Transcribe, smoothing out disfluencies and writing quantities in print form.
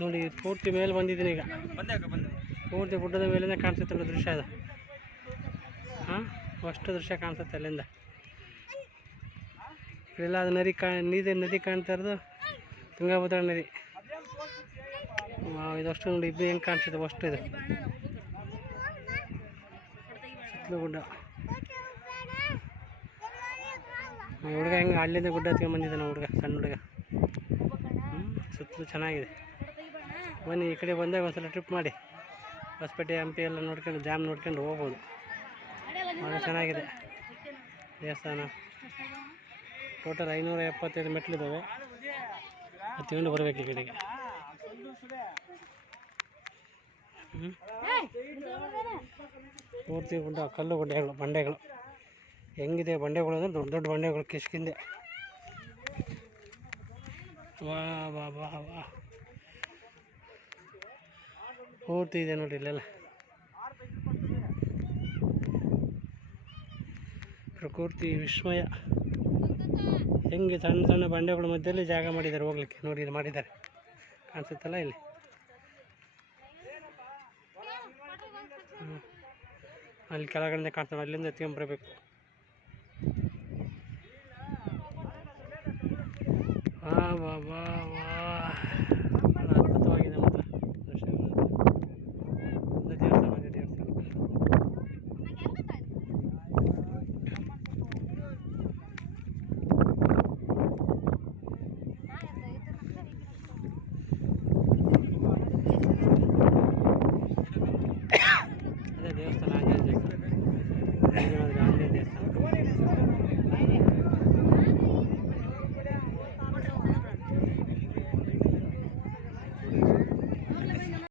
ನೋಡಿ ಪೂರ್ತಿ ಮೇಲೆ ಬಂದಿದ್ದೀನಿ ಈಗ. ಪೂರ್ತಿ ಗುಡ್ಡದ ಮೇಲಿಂದ ಕಾಣಿಸುತ್ತೆ ನೋಡಿ ದೃಶ್ಯ ಅದು. ಹಾಂ, ಅಷ್ಟು ದೃಶ್ಯ ಕಾಣಿಸುತ್ತೆ ಅಲ್ಲಿಂದ. ಇಲ್ಲೆಲ್ಲ ಅದು ನದಿ ಕಾಣ್ತಾ ಇರೋದು ತುಂಗಭದ್ರಾ ನದಿ. ಇದಷ್ಟು ನೋಡಿ ಇಬ್ಬರು ಹೆಂಗೆ ಕಾಣಿಸುತ್ತೆ ಅಷ್ಟು ಇದು ಸುತ್ತಲೂ ಗುಡ್ಡ. ಹುಡುಗ ಹೆಂಗೆ ಅಲ್ಲಿಂದ ಗುಡ್ಡ ಹತ್ಕೊಂಡು ಬಂದಿದ್ದಾನೆ ಹುಡುಗ, ಸಣ್ಣ ಹುಡುಗ. ಸುತ್ತಲೂ ಚೆನ್ನಾಗಿದೆ. ಬನ್ನಿ ಈ ಕಡೆ ಬಂದಾಗ ಒಂದ್ಸಲ ಟ್ರಿಪ್ ಮಾಡಿ ಹೊಸಪೇಟೆ ಹಂಪಿ ಎಲ್ಲ ನೋಡ್ಕೊಂಡು ಡ್ಯಾಮ್ ನೋಡ್ಕೊಂಡು ಹೋಗ್ಬೋದು. ಭಾಳ ಚೆನ್ನಾಗಿದೆ ದೇವಸ್ಥಾನ. ಟೋಟಲ್ 575 ಮೆಟ್ಲಿದ್ದಾವೆ. ಹತ್ಕೊಂಡು ಬರಬೇಕು ಈ ಕಡೆಗೆ. ಪೂರ್ತಿ ಗುಡ್ಡ, ಕಲ್ಲು ಗುಡ್ಡೆಗಳು, ಬಂಡೆಗಳು. ಹೆಂಗಿದೆ ಬಂಡೆಗಳು ಅಂದರೆ ದೊಡ್ಡ ದೊಡ್ಡ ಬಂಡೆಗಳು ಕಿಷ್ಕಿಂದೆ. ವಾ ವಾ ವಾ ವಾ ಪೂರ್ತಿ ಇದೆ ನೋಡಿ ಇಲ್ಲೆಲ್ಲ. ಪ್ರಕೃತಿ ವಿಸ್ಮಯ. ಹೆಂಗೆ ಸಣ್ಣ ಸಣ್ಣ ಬಂಡೆಗಳ ಮಧ್ಯದಲ್ಲಿ ಜಾಗ ಮಾಡಿದ್ದಾರೆ ಹೋಗ್ಲಿಕ್ಕೆ. ನೋಡಿ ಇಲ್ಲಿ ಮಾಡಿದ್ದಾರೆ, ಕಾಣಿಸುತ್ತಲ್ಲ ಇಲ್ಲಿ. ಅಲ್ಲಿ ಕೆಳಗಡೆ ಕಾಣ್ತಾವೆ, ಅಲ್ಲಿಂದ ಎತ್ಕೊಂಡ್ಬರ್ಬೇಕು. ವಾ ವಾ ವಾ ವಾ